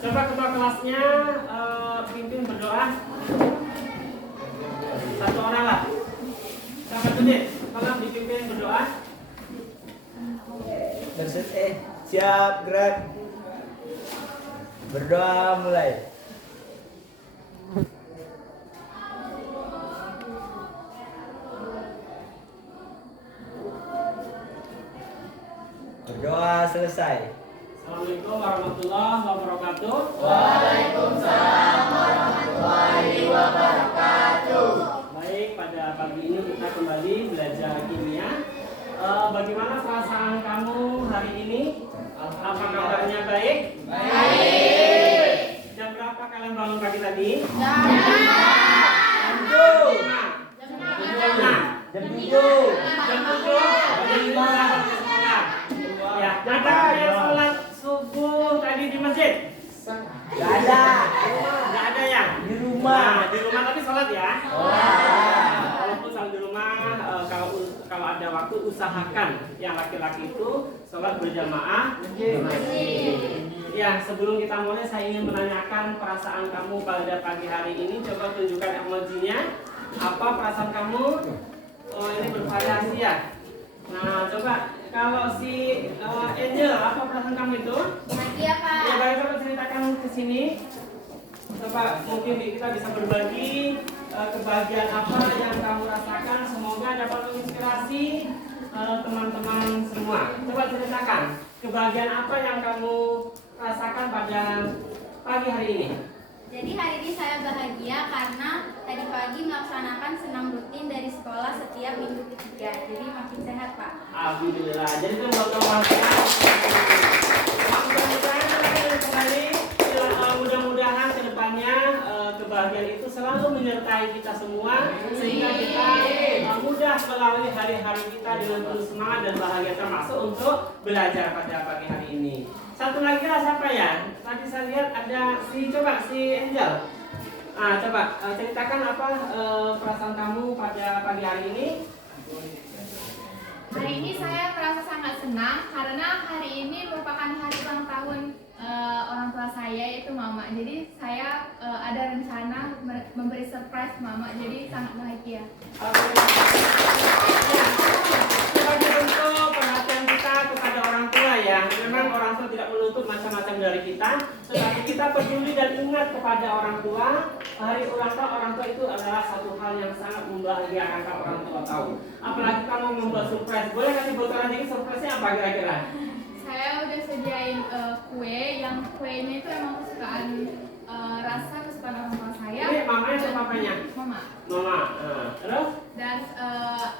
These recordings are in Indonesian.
Coba ketua kelasnya pimpin berdoa. Satu orang lah. Siapa tuh Dit? Tolong dipimpin berdoa. Siap, gerak. Berdoa mulai. Berdoa selesai. Assalamualaikum warahmatullahi wabarakatuh. Waalaikumsalam warahmatullahi wabarakatuh. Baik, pada pagi ini kita kembali belajar kimia. Bagaimana perasaan kamu hari ini? Apa kabarnya baik? Baik. Jam berapa kalian bangun pagi tadi? Jam 7. Jam 7. Jam 7. Ya, ada yang sholat subuh tadi di masjid? Gak ada. Nggak ada ya? Di rumah. Nah, di rumah tapi sholat ya? Walaupun sholat di rumah, kalau ada waktu usahakan yang laki-laki itu sholat berjamaah di masjid. Ya, sebelum kita mulai saya ingin menanyakan perasaan kamu pada pagi hari ini. Coba tunjukkan emojinya. Apa perasaan kamu? Oh, ini bervariasi ya. Nah, coba kalau si Angel, apa perasaan kamu itu? Bahagia, Pak. Ya, baik, coba ceritakan ke sini. Coba mungkin kita bisa berbagi kebahagiaan apa yang kamu rasakan. Semoga dapat menginspirasi teman-teman semua. Coba ceritakan kebahagiaan apa yang kamu rasakan pada pagi hari ini. Jadi hari ini saya bahagia karena tadi pagi melaksanakan senam rutin dari sekolah setiap minggu ketiga. Jadi makin sehat, Pak. Alhamdulillah. Jadi itu mudah-mudahan kembali. Mudah-mudahan kedepannya kebahagiaan itu selalu menyertai kita semua sehingga kita mudah melalui hari-hari kita dengan penuh semangat dan bahagia, termasuk untuk belajar pada pagi hari ini. Satu lagi lah siapa ya? Tadi saya lihat ada si Angel. Coba ceritakan apa perasaan kamu pada pagi hari ini. Hari ini saya merasa sangat senang karena hari ini merupakan hari ulang tahun orang tua saya, yaitu mama. Jadi saya ada rencana memberi surprise mama, jadi sangat bahagia. Sebagai bentuk perhatian kita kepada orang tua ya, memang orang tua tidak menuntut macam-macam dari kita, tetapi kita peduli dan ingat kepada orang tua. Hari ulang tahun orang tua itu adalah satu hal yang sangat membahagiakan kalau orang tua tahu. Apalagi kamu membuat surprise, boleh kasih bocoran dikit surprise-nya apa kira-kira? Saya udah sediain kue, yang kuenya itu emang kesukaan rasa kesukaan orang tua saya. Ini mamanya atau papanya? Mama. Mama. Terus? Dan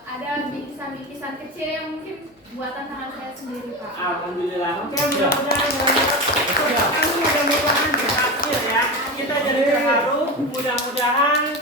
ada bingkisan-bingkisan kecil yang mungkin buatan tangan saya sendiri, Pak. Alhamdulillah. Oke, mudah-mudahan kamu mudah-mudahan berhasil ya. Kita jadi terharu. Mudah-mudahan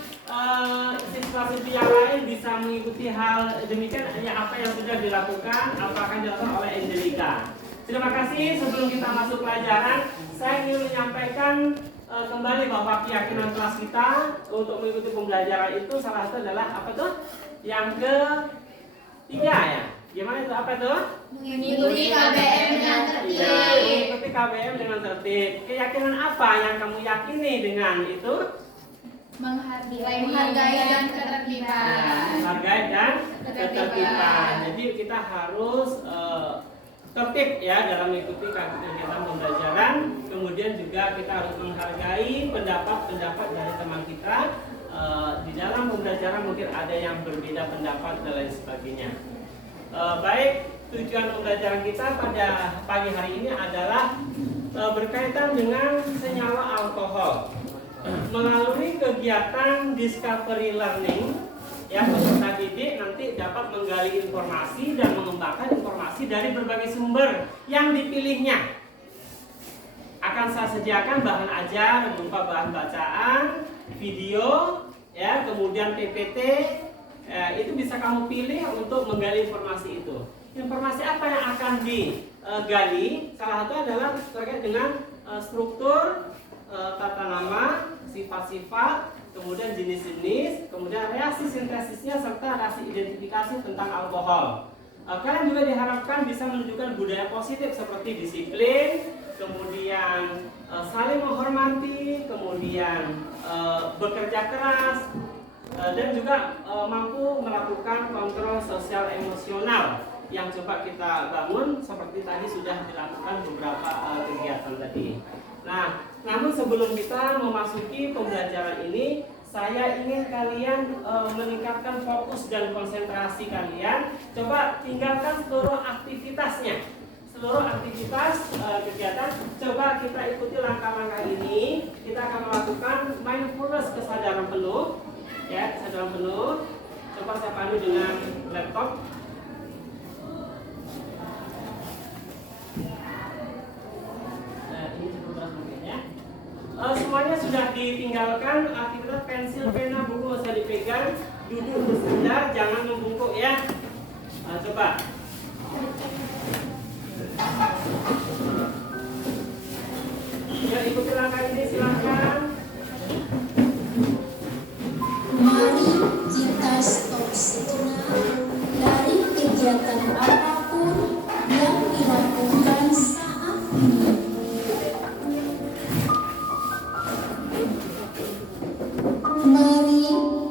siswa-siswi yang lain bisa mengikuti hal demikian. Apa yang sudah dilakukan, apa akan dilakukan oleh Angelica. Terima kasih. Sebelum kita masuk pelajaran, saya ingin menyampaikan kembali bahwa keyakinan kelas kita untuk mengikuti pembelajaran itu salah satu adalah apa tuh? Yang ketiga ya. Gimana itu apa tuh? Mengikuti KBM dengan tertib. Iya, mengikuti KBM dengan tertib. Keyakinan apa yang kamu yakini dengan itu? Menghargai dan ketertiban. Menghargai dan ketertiban. Jadi kita harus tertib ya dalam mengikuti kegiatan pembelajaran. Kemudian juga kita harus menghargai pendapat-pendapat dari teman kita. Di dalam pembelajaran mungkin ada yang berbeda pendapat dan lain sebagainya. Baik, tujuan pembelajaran kita pada pagi hari ini adalah berkaitan dengan senyawa alkohol. Melalui kegiatan discovery learning, ya peserta didik nanti dapat menggali informasi dan mengembangkan informasi dari berbagai sumber yang dipilihnya. Akan saya sediakan bahan ajar berupa bahan bacaan, video, ya kemudian PPT. Itu bisa kamu pilih untuk menggali informasi itu. Informasi apa yang akan digali? Salah satu adalah terkait dengan struktur, tata nama, sifat-sifat, kemudian jenis-jenis, kemudian reaksi sintesisnya serta reaksi identifikasi tentang alkohol. Kalian juga diharapkan bisa menunjukkan budaya positif seperti disiplin, kemudian saling menghormati, kemudian bekerja keras, dan juga mampu melakukan kontrol sosial emosional yang coba kita bangun seperti tadi sudah dilakukan beberapa kegiatan tadi. Nah, namun sebelum kita memasuki pembelajaran ini, saya ingin kalian meningkatkan fokus dan konsentrasi kalian. Coba tinggalkan seluruh aktivitasnya, seluruh aktivitas kegiatan. Coba kita ikuti langkah-langkah ini. Kita akan melakukan mindfulness, kesadaran penuh, ya, kesadaran penuh. Coba saya pandu dengan laptop. Ini cukup berat mungkin ya. Semuanya sudah ditinggalkan aktivitas pensil, pena, buku nggak usah dipegang, duduk bersandar, jangan membungkuk ya. Coba. Ya, ikuti langkah ini silahkan. Mari kita stop sejenak dari kegiatan apapun yang dilakukan saat ini. Mari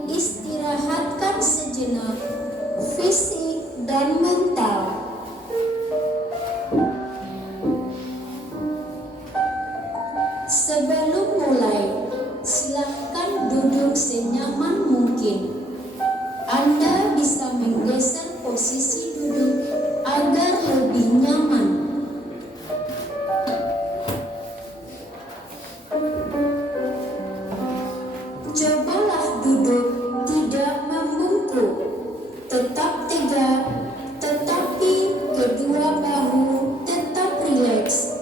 istirahatkan sejenak fisik dan mental. Sebelum mulai, silakan duduk senyaman mungkin. Anda bisa menggeser posisi duduk agar lebih nyaman. Cobalah duduk tidak membungkuk, tetap tegak, tetapi kedua bahu tetap rileks.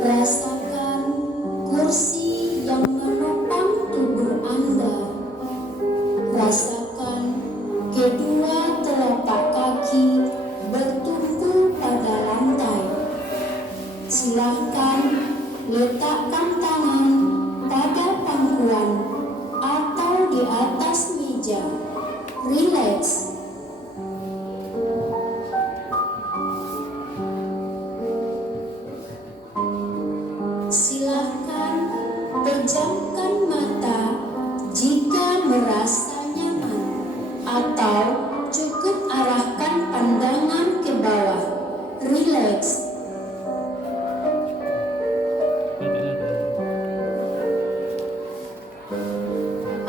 Rasakan kursi yang menopang tubuh Anda. Rasakan kedua telapak kaki bertumpu pada lantai. Silakan letakkan tangan pada pangkuan atau di atas meja. Rileks. Silakan pejamkan mata jika merasa nyaman, atau cukup arahkan pandangan ke bawah. Rileks.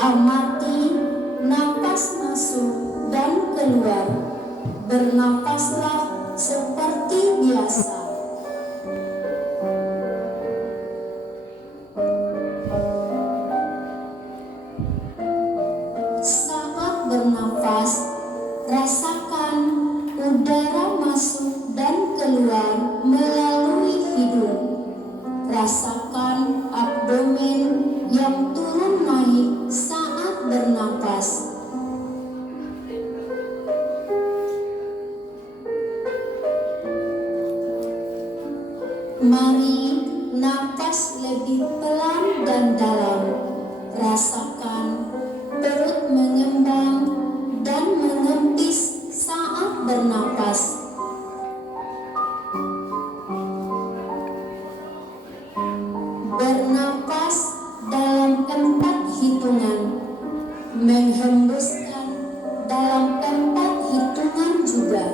Amati napas masuk dan keluar. Bernapaslah seperti biasa. Saat bernapas, rasakan udara masuk dan keluar melalui hidung. Rasakan abdomen yang turun naik saat bernapas. Mari napas lebih pelan dan dalam. Rasakan perut mengembang dan mengempis saat bernapas. Bernapas dalam 4 hitungan. Menghembuskan dalam 4 hitungan juga.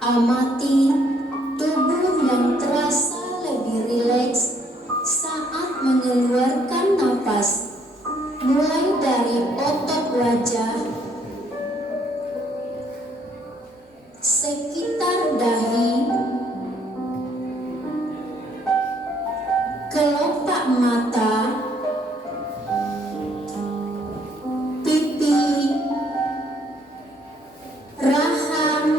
Amati tubuh yang terasa lebih rileks saat mengeluarkan napas, mulai dari otot wajah, sekitar dahi, kelopak mata, pipi, rahang,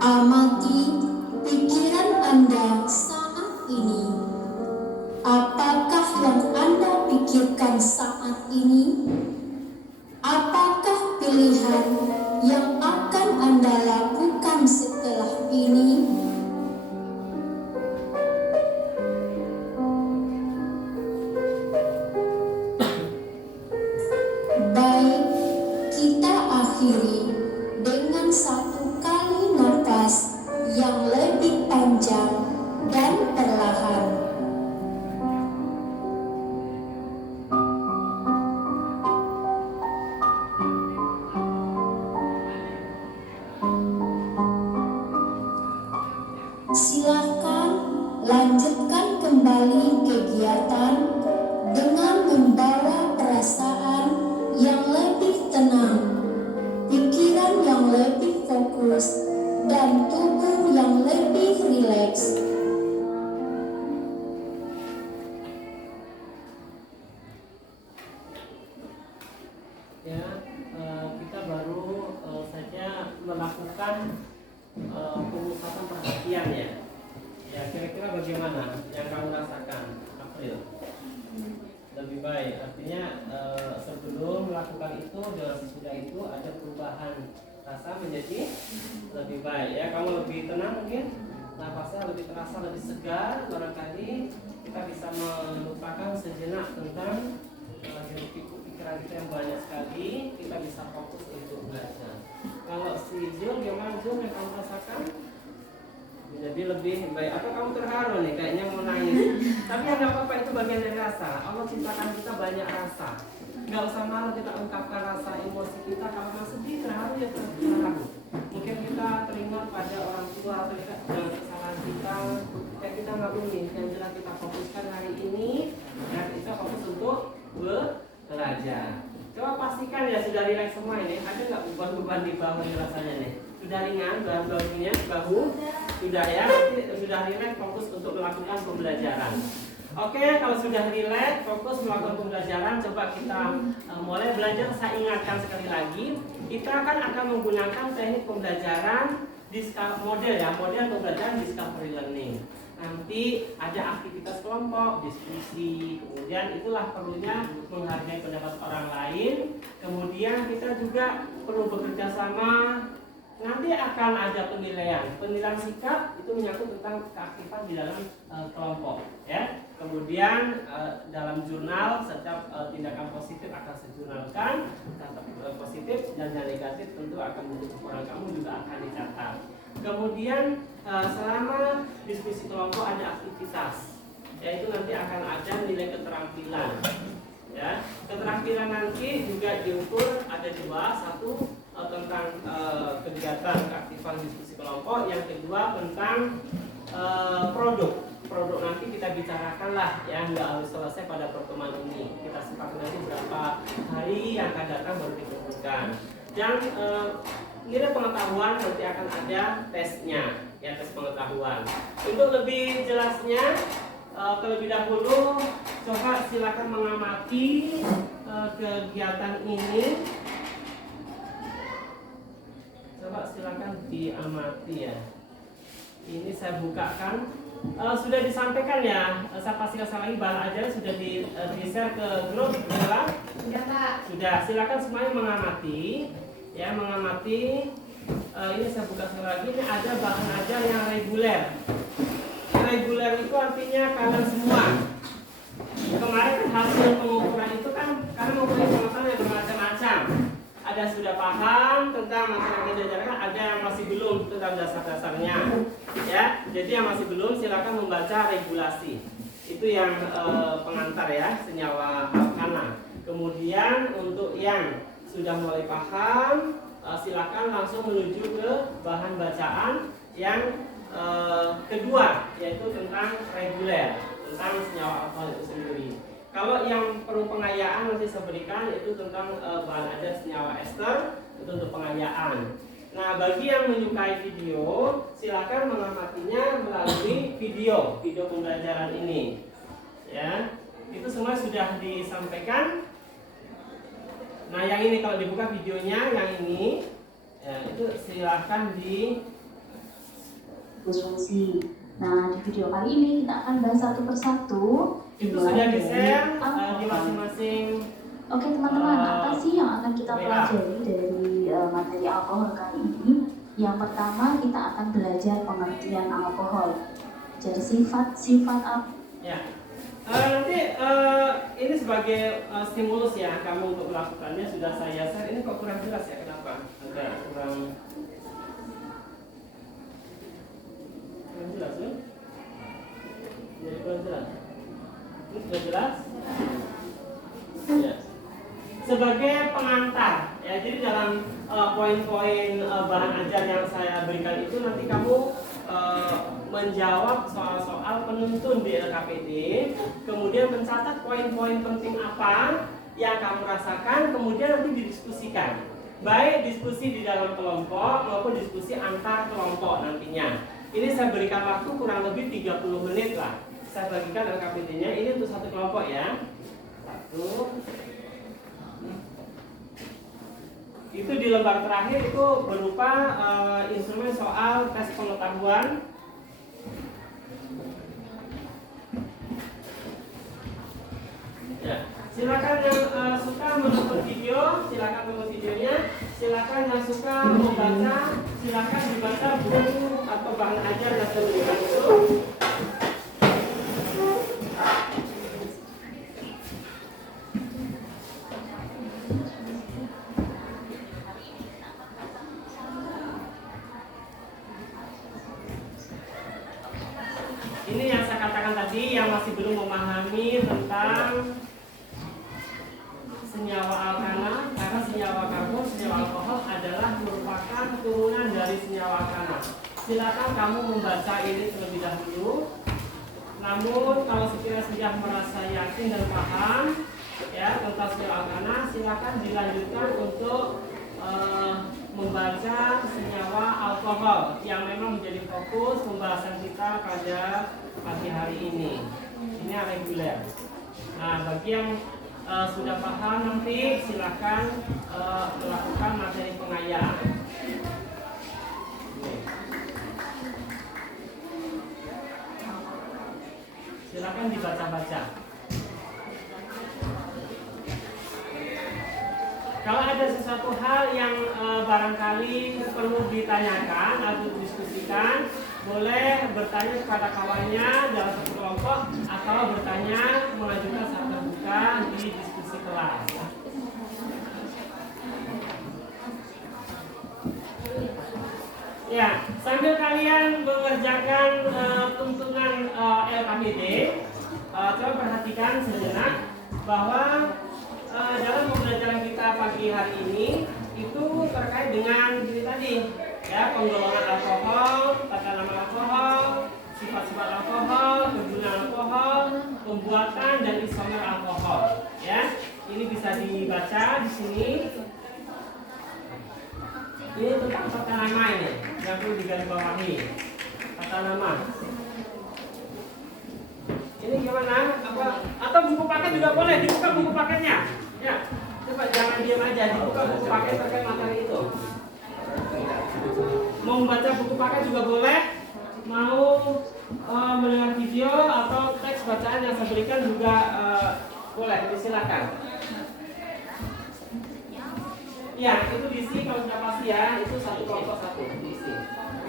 Amati pikiran Anda saat ini. Apakah yang Anda pikirkan saat ini? Apakah pilihan yang akan Anda lakukan setelah ini? Baik, kita akhiri dengan satu kali nafas yang lebih panjang dan perlahan. Silakan lanjutkan kembali kegiatan dengan membawa perasaan yang lebih tenang, pikiran yang lebih fokus, dan tubuh yang lebih rileks. Ya, kita baru saja melakukan pemusatan perhatian ya. Ya, kira-kira bagaimana yang kamu rasakan, April? Lebih baik, artinya sebelum melakukan itu dan sesudah itu ada perubahan rasa menjadi lebih baik ya. Kamu lebih tenang mungkin, nafasnya lebih terasa lebih segar. Barangkali kita bisa melupakan sejenak tentang pikiran kita yang banyak sekali. Kita bisa fokus untuk belajar. Kalau si Zul, gimana Zul yang kamu rasakan? Jadi lebih baik. Atau kamu terharu nih, kayaknya mau nangis. Tapi ya nggak apa-apa, itu bagian dari rasa. Allah ciptakan kita banyak rasa. Nggak usah malu kita ungkapkan rasa emosi kita. Kalau mau sedih, terharu ya terharu. Mungkin kita teringat pada orang tua atau kita dengan kesalahan kita. Kayak kita nggak nih. Yang jelas kita fokuskan hari ini, dan kita fokus untuk belajar. Coba pastikan ya sudah rileks semua ini. Ada nggak beban-beban di bahu ini rasanya nih? Sudah ringan bahunya, bahu sudah ya, sudah rileks, fokus untuk melakukan pembelajaran. Oke, kalau sudah rileks, fokus melakukan pembelajaran, coba kita mulai belajar. Saya ingatkan sekali lagi, kita akan menggunakan teknik pembelajaran model ya, model pembelajaran discovery learning. Nanti ada aktivitas kelompok, diskusi, kemudian itulah perlunya menghargai pendapat orang lain. Kemudian kita juga perlu bekerja sama. Nanti akan ada penilaian sikap, itu menyangkut tentang keaktifan di dalam kelompok ya. Kemudian dalam jurnal setiap tindakan positif akan sejurnalkan, positif dan yang negatif tentu akan menjadi laporan kamu juga akan dicatat. Kemudian selama diskusi kelompok ada aktivitas, yaitu nanti akan ada nilai keterampilan ya. Keterampilan nanti juga diukur ada dua, satu tentang kegiatan keaktifan diskusi kelompok, yang kedua tentang produk nanti kita bicarakan lah ya, nggak harus selesai pada pertemuan ini, kita sepakat nanti berapa hari yang akan datang baru dikumpulkan. Dan nilai pengetahuan nanti akan ada tesnya ya, tes pengetahuan. Untuk lebih jelasnya terlebih dahulu coba silakan mengamati kegiatan ini. Coba silakan diamati ya. Ini saya bukakan. Sudah disampaikan ya. Saya pastikan lagi bahan ajarnya sudah di-share ke grup ya. Sudah Pak. Sudah. Silakan semuanya mengamati. Ya, mengamati. Ini saya buka sekali lagi. Ini ada bahan ajar yang reguler. Reguler itu artinya kalian semua. Kemarin kan hasil pengukuran itu kan karena mengukur pengetahuan yang bermacam-macam. Ada sudah paham tentang materi yang diajarkan, ada yang masih belum tentang dasar-dasarnya ya. Jadi yang masih belum silakan membaca regulasi. Itu yang pengantar ya, senyawa alkana. Kemudian untuk yang sudah mulai paham, silakan langsung menuju ke bahan bacaan yang kedua, yaitu tentang reguler, tentang senyawa alkohol itu sendiri. Kalau yang perlu pengayaan nanti saya berikan itu tentang bahan ajar senyawa ester, itu untuk pengayaan. Nah, bagi yang menyukai video, silakan mengamatinya melalui video pembelajaran ini. Ya, itu semua sudah disampaikan. Nah, yang ini kalau dibuka videonya, yang ini, ya, itu silakan diskusi. Nah, di video kali ini kita akan bahas satu persatu. Itu sudah di-share di alkohol. masing-masing. Oke teman-teman, apa sih yang akan kita pelajari dari materi alkohol kali ini? Yang pertama kita akan belajar pengertian alkohol. Jadi sifat-sifat alkohol. Ya. Nanti ini sebagai stimulus ya kamu untuk melakukannya sudah saya share. Ini kok kurang jelas ya, kenapa? Agak kurang jelas ya? Jadi kurang jelas. Ini sudah jelas? Ya. Sebagai pengantar ya, jadi dalam poin-poin bahan ajar yang saya berikan itu nanti kamu menjawab soal-soal penuntun di LKPD, kemudian mencatat poin-poin penting apa yang kamu rasakan, kemudian nanti didiskusikan, baik diskusi di dalam kelompok maupun diskusi antar kelompok nantinya. Ini saya berikan waktu kurang lebih 30 menit lah. Saya bagikan LKPD-nya, ini untuk satu kelompok ya. Satu. Itu di lembar terakhir itu berupa instrumen soal tes pengetahuan. Ya, silakan yang suka menonton video, silakan menonton videonya. Silakan yang suka membaca, silakan dibaca buku atau bahan ajar yang saya berikan itu. Ini yang saya katakan tadi, yang masih belum memahami tentang senyawa alkana, karena senyawa karbon, senyawa alkohol adalah merupakan turunan dari senyawa alkana. Silakan kamu membaca ini terlebih dahulu. Namun kalau sekiranya sudah merasa yakin dan paham ya tentang senyawa alkana, silakan dilanjutkan untuk membaca senyawa alkohol yang memang menjadi fokus pembahasan kita pada pagi hari ini. Ini yang reguler. Nah, bagi yang sudah paham nanti silakan melakukan materi pengayaan. Silakan dibaca-baca. Kalau ada sesuatu hal yang barangkali perlu ditanyakan atau didiskusikan, boleh bertanya kepada kawannya dalam satu kelompok atau bertanya mengajukan saat terbuka di diskusi kelas. Ya, sambil kalian mengerjakan tuntunan LKPD, coba perhatikan sejenak bahwa dalam pembelajaran kita pagi hari ini itu terkait dengan ini tadi ya, penggolongan alkohol, tata nama alkohol, sifat-sifat alkohol, kegunaan alkohol, pembuatan dan isomer alkohol ya. Ini bisa dibaca di sini. Ini tentang tata nama ini yang perlu digarisbawahi. Tata nama. Ini gimana? Apa? Atau buku paket juga boleh, dibuka buku paketnya. Ya, coba jangan diam aja, dibuka buku paket terkait materi itu. Mau membaca buku paket juga boleh, mau mendengar video atau teks bacaan yang saya berikan juga boleh, silakan. Ya, itu diisi kalau sudah pasti ya, itu satu kelompok satu diisi.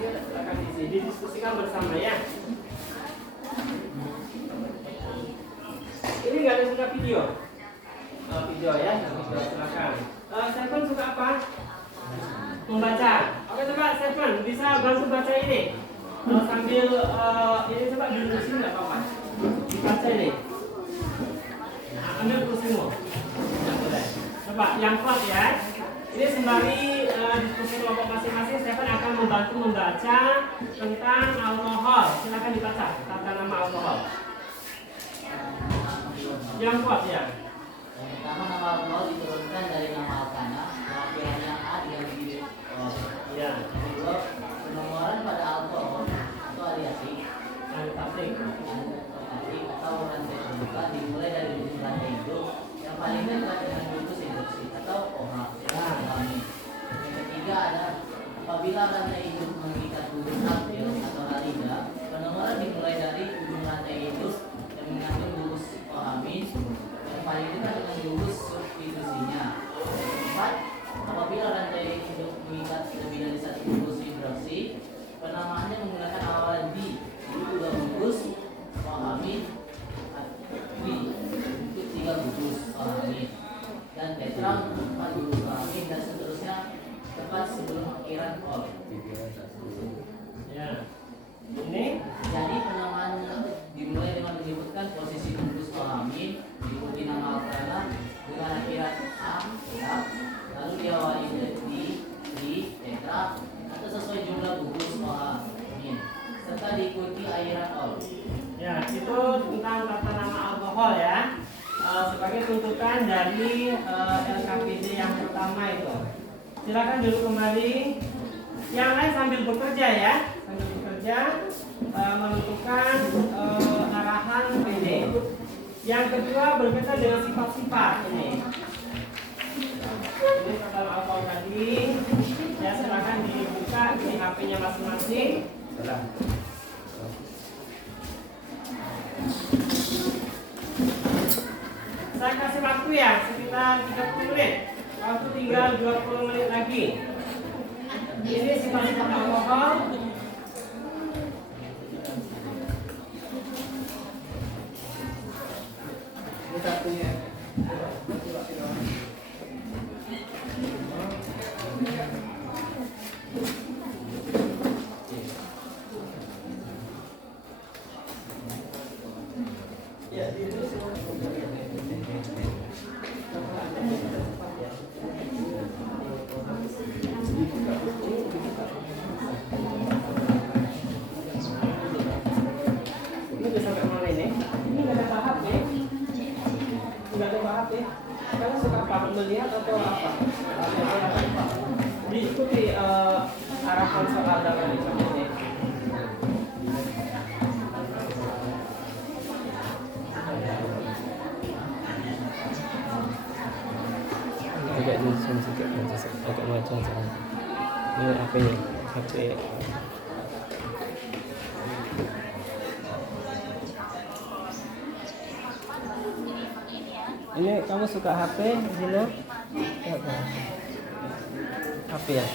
Silakan diisi, didiskusikan bersama ya. Ini nggak ada suka video, video ya, silakan. Stephen suka apa? Membaca. Oke coba Stephen bisa bantu baca ini. Sambil ini coba duduk di sini nggak apa-apa. Dibaca ini. Ambil kursimu. Ya, boleh. Coba yang kuat ya. Ini sembari diskusi kelompok masing-masing, Stephen akan membantu membaca tentang alkohol. Silakan dibaca tata nama alkohol. Yang kuat ya. Yang pertama, nama alkohol diturunkan dari nama alkana, pengambilannya A dengan bibit O. Ya. Yang kedua, penomoran pada alkohol atau aliasik atau rantai terbuka dimulai dari ujung rantai hidup yang paling dekat dengan bungkus hidroksid atau OH. Yang ketiga ada apabila rantai hidup mengikat ujung alkyl atau halida diikuti airan all. Ya, itu tentang tata nama alkohol ya. Sebagai tuntutan dari LKPD yang pertama itu. Silakan duduk kembali. Yang lain sambil bekerja ya, sambil bekerja menentukan arahan PD. Yang kedua berkaitan dengan sifat-sifat ini. Ini tentang alkohol tadi. Ya, silakan dibuka di HP-nya masing-masing. Saya kasih waktu ya, sekitar 30 menit. Waktu tinggal 20 menit lagi. Ini sifat-sifat alkohol. Ini satunya. Ini bisa sampai mana ini? Ini nggak ada tahap nih. Nggak ada tahap ya. Kalian suka apa? Melihat atau apa? Diikuti arahan soal dalam ini. Agak nyusun sikit, agak macam sana. Ini HP-nya, HP. Ini kamu suka HP, Zina? HP ya?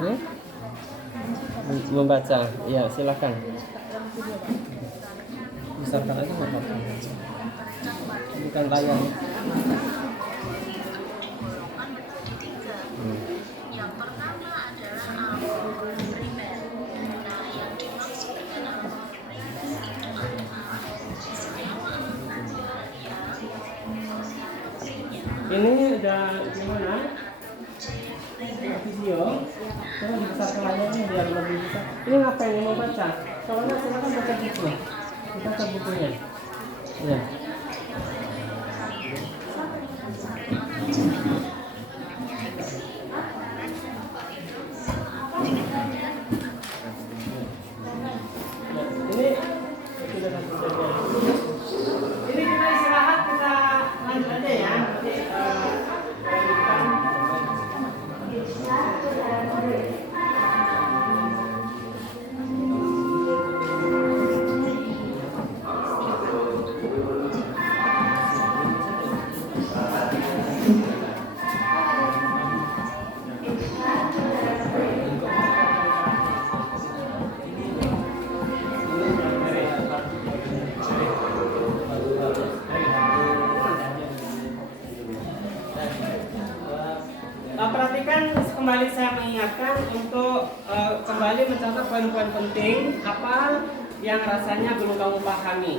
Ini? Membaca, ya silakan. Besarkan aja nggak apa-apa. Bukan layar. Yang pertama adalah alkohol primer. Nah, yang dimaksud dengan alkohol primer itu adalah semua alkohol yang konsentrasinya Ini udah gimana? Video. Saya dibesarkan layarnya biar lebih bisa. Ini ngapain yang mau baca? Kalau nggak silakan baca buku. Kita baca bukunya. Ya. Ini kita istirahat, kita lanjut aja ya. Perhatikan kembali, saya mengingatkan untuk kembali mencatat poin-poin penting apa yang rasanya belum kamu pahami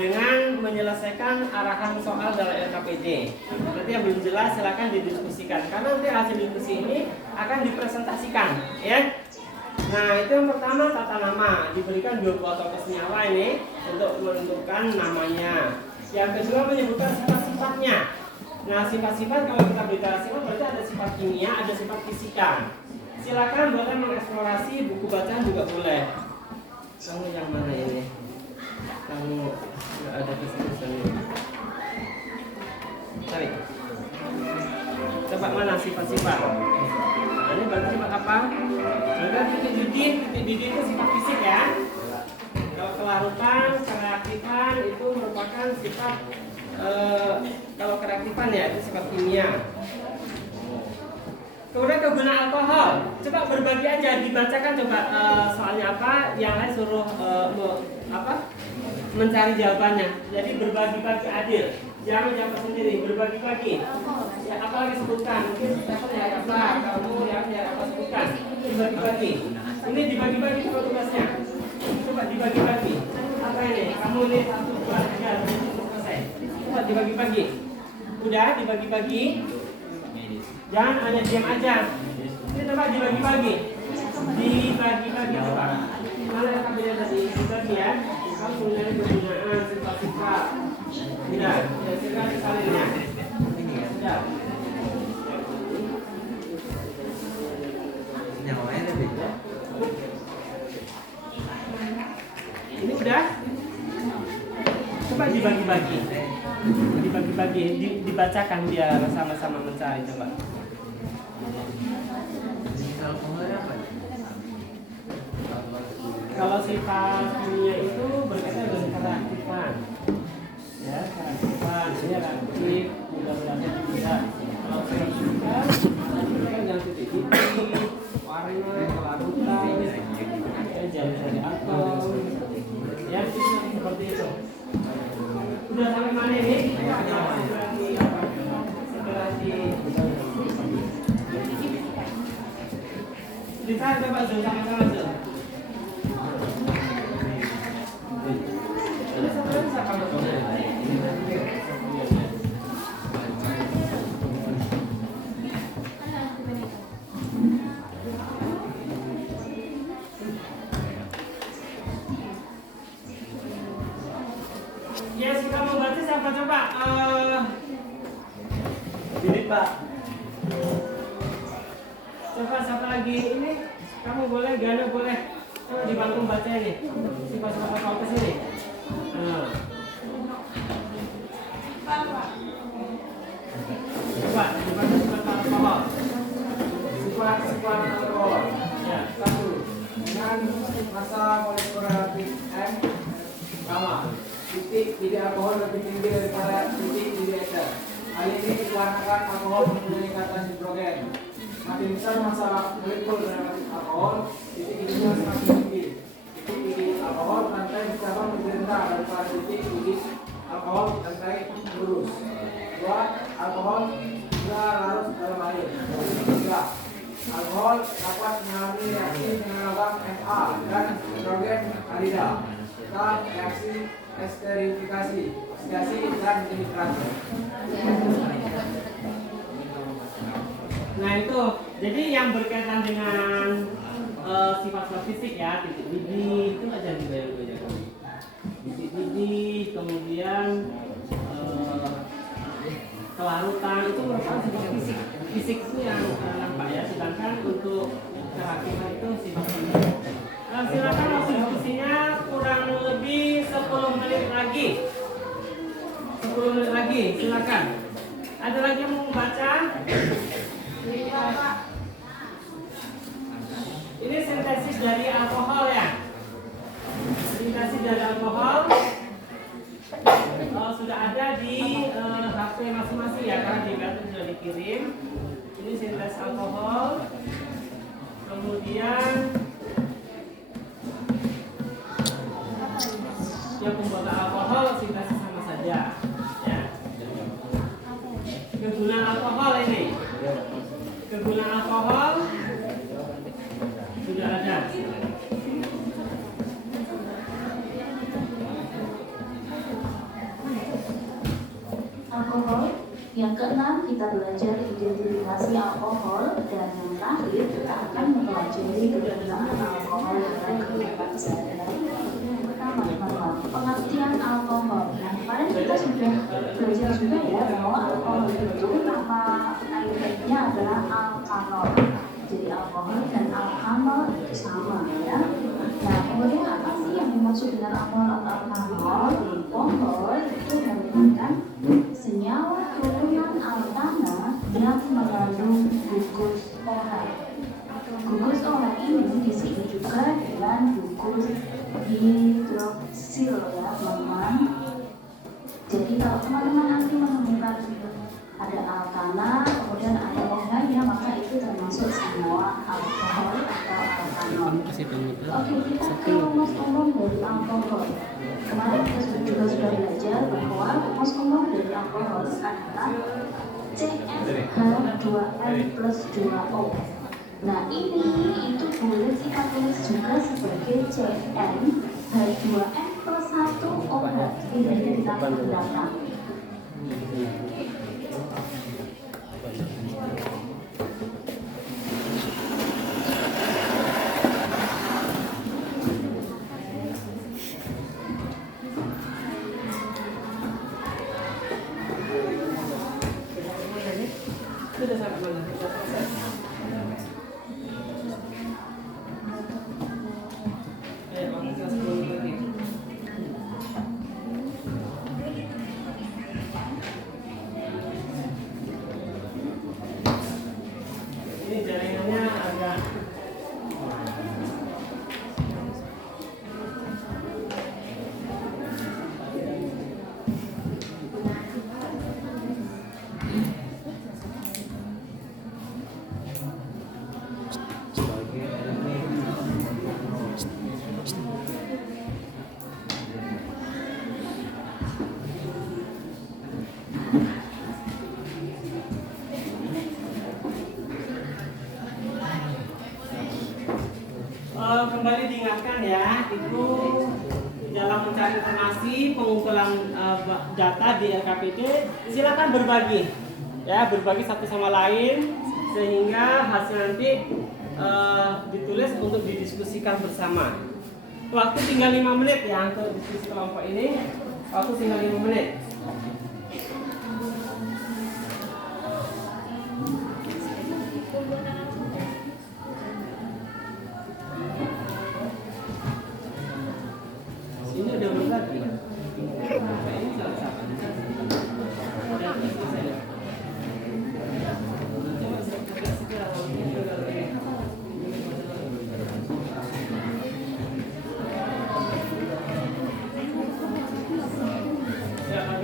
dengan menyelesaikan arahan soal dalam LKPD. Nanti yang belum jelas silakan didiskusikan karena nanti hasil diskusi ini akan dipresentasikan ya. Nah, itu yang pertama tata nama, diberikan 2 buah tokoh senyawa ini untuk menentukan namanya. Yang kedua menyebutkan sifat-sifatnya. Nah, sifat-sifat kalau kita bicara sifat berarti ada sifat kimia, ada sifat fisika. Silakan boleh mengeksplorasi buku bacaan juga boleh. Kamu yang mana ini? Kamu nggak ada kesempatan. Tarik. Coba mana sifat-sifat? Nah, ini berarti sifat apa? Berarti titik-titik itu sifat fisik ya. Kalau kelarutan, kereaktifan itu merupakan sifat kalau kereaktifan ya itu sifat kimia. Kemudian kegunaan alkohol. Coba berbagi aja, dibacakan coba soalnya apa, yang lain suruh mencari jawabannya. Jadi berbagi-bagi adil. Jangan jawab sendiri, berbagi-bagi. Ya, apa lagi sebutkan? Mungkin siapa yang apa, kamu yang apa sebutkan. Dibagi-bagi. Ini dibagi-bagi coba tugasnya. Coba dibagi-bagi. Apa ini? Kamu ini 1, 2, 3, selesai. Coba dibagi-bagi. Udah dibagi-bagi. Jangan hanya diam aja. Ini coba dibagi-bagi. Dibagi-bagi coba. mengenai kegunaan sifat-sifat. Tidak, ya silakan disalinnya. Sudah. Ini udah. Coba dibagi-bagi. Dibagi-bagi, dibacakan biar sama-sama mencari coba. Kalau sifat dunia itu berkaitan dengan keaktifan. Ya, keaktifan, ini reaktif, mudah-mudahan tidak. Kalau sifat fisika, berkaitan dengan titik-titik, warna, kelarutan, ya, jari-jari atom, ya, seperti itu. Udah sampai mana ini? Bisa coba zoom sama-sama zoom. Ya, sudah membaca siapa coba? Ini Pak. Coba siapa lagi ini? Kamu boleh, Gana boleh. Coba dibantu baca ini. Sifat-sifat kau ke sini. Nah. Coba dibaca sifat alkohol. Sifat alkohol. Ya. 1. Dengan massa molekular M sama. Titik alkohol lebih tinggi daripada titik eter. Hal ini dikarenakan alkohol mempunyai ikatan hidrogen. Makin besar massa molekul relatif alkohol, titik ininya semakin tinggi. Titik alkohol rantai bercabang lebih rendah daripada titik alkohol rantai lurus. 2. Alkohol sudah larut dalam air. 3. Alkohol dapat mengalami reaksi dengan logam Na dan hidrogen alida serta reaksi esterifikasi, oksidasi dan dehidrasi. Nah itu, jadi yang berkaitan dengan sifat-sifat fisik ya, titik didih itu aja dibayang-bayang. Titik didih, kemudian kelarutan itu merupakan sifat fisik. Fisik itu yang nampak ya, sedangkan untuk kehakiman itu sifat fisik. Silakan waktu diskusinya kurang lebih 10 menit lagi. 10 menit lagi, silakan. Ada lagi yang mau membaca? Ini sintesis dari alkohol ya. Sintesis dari alkohol sudah ada di HP masing-masing ya, karena di kartu sudah dikirim. Ini sintesis alkohol. Kemudian yang pembuatan alkohol sintesis sama saja. Ya. Kegunaan alkohol ini. Kegunaan alkohol sudah ada. Alkohol. Yang keenam, kita belajar identifikasi alkohol, dan yang terakhir kita akan mempelajari kegunaan alkohol dalam kehidupan sehari-hari. Yang pertama, pengertian alkohol. Nah, kemarin kita sudah belajar juga ya bahwa alkohol itu nama airnya adalah alkanol. Jadi alkohol dan alkanol itu sama ya. Nah, kemudian apa sih yang dimaksud dengan alkohol atau alkanol? Alkohol itu merupakan senyawa turunan alkana yang mengandung gugus OH. Gugus OH ini diisi juga dengan gugus hidroksil ya teman-teman. Jadi kalau teman-teman nanti menemukan ada alkana kemudian ada OH-nya, maka itu termasuk senyawa alkohol atau alkanol. Oke, kita ke rumus umum dari alkohol. Kemarin kita juga sudah belajar bahwa rumus umum dari alkohol adalah CnH2n plus 2O. Nah ini itu boleh kita tulis juga sebagai CnH2n plus 1OH. Ini dari kita belakang. kembali diingatkan ya, itu dalam mencari informasi pengumpulan data di LKPD, silakan berbagi ya, berbagi satu sama lain sehingga hasil nanti ditulis untuk didiskusikan bersama. Waktu tinggal 5 menit ya untuk diskusi kelompok ini. Waktu tinggal 5 menit. Ini udah berbagi. Ini salah satu.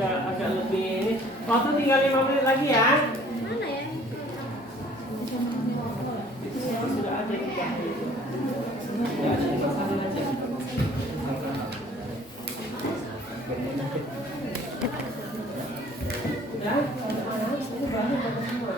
Agak lebih ini. Waktu tinggal 5 menit lagi ya. Mana ya? Itu semua sudah ada di bawah itu. Ya, ada di sana aja. Ya, ini bahan bagus semua.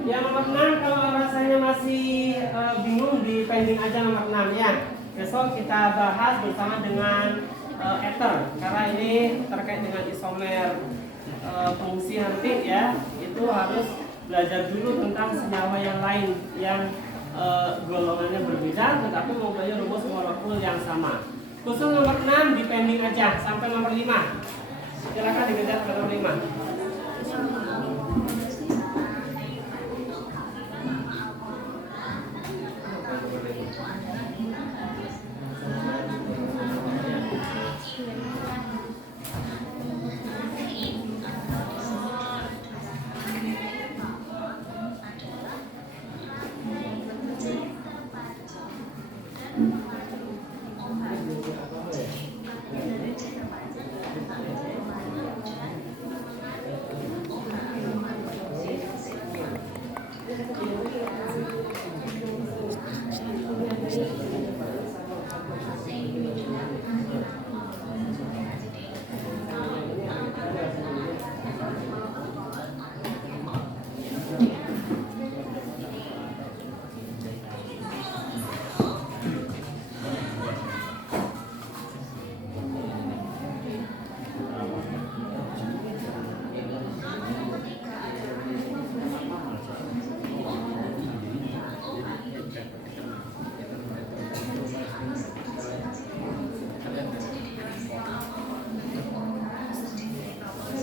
Yang nomor 6 kalau rasanya masih bingung di pending aja nomor 6 ya. Besok kita bahas bersama dengan ether karena ini terkait dengan isomer fungsi nanti ya. Itu harus belajar dulu tentang senyawa yang lain yang golongannya berbeda tetapi mempunyai rumus molekul yang sama. Khusus nomor 6 di pending aja sampai nomor 5. Silakan dikejar ke nomor 5.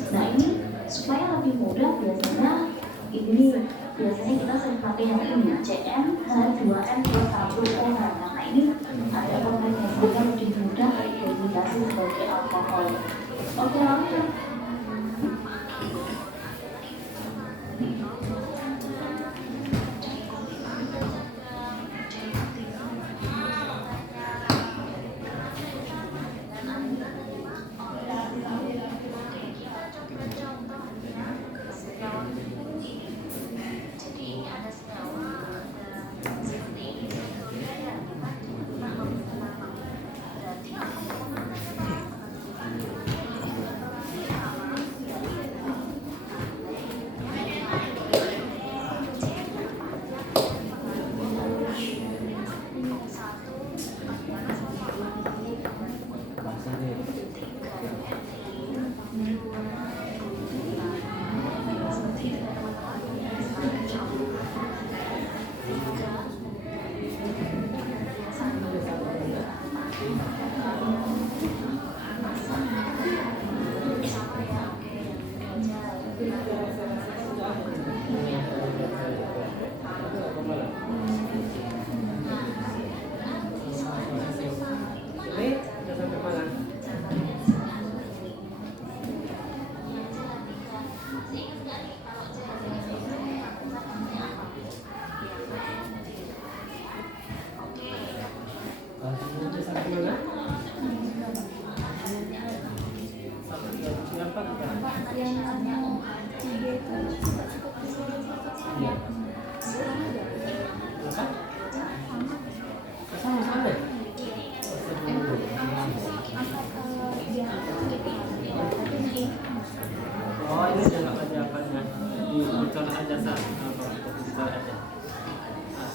Nah ini supaya lebih mudah biasanya kita sering pakai yang ini CN H2N plus 1 OH. Nah ini ada kombinasinya lebih mudah kombinasi sebagai alkohol. Oke langsung.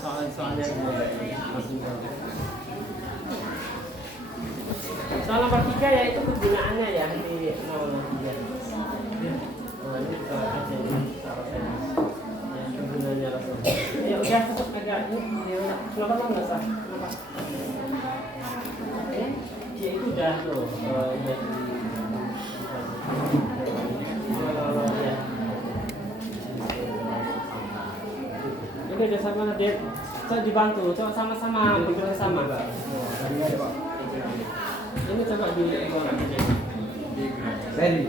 Soalnya soal nomor 3 yaitu kegunaannya ya di 003. Nah, ini kita aja ya, kegunaannya langsung. Ya udah cukup agak ini. Kenapa lo nggak sah? Kenapa? Ya itu udah tuh. Ya. Ini udah sama Nadir. Coba dibantu, coba sama-sama bikin sama. Ini coba di Ready.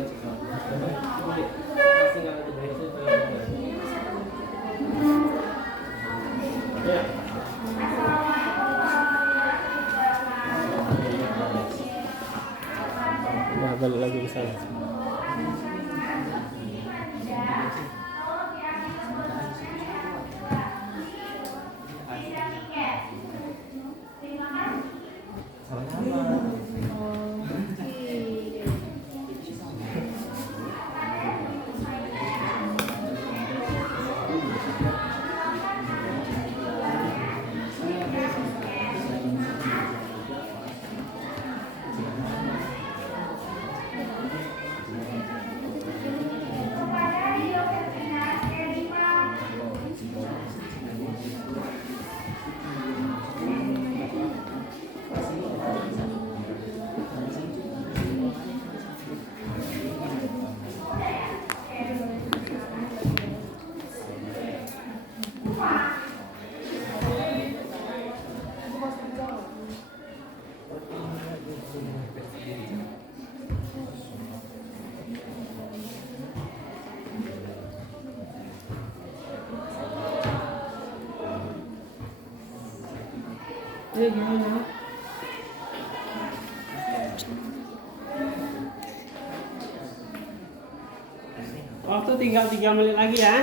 Ya. Nah, balik lagi ke sana. Ini gimana? Waktu tinggal 3 menit lagi ya.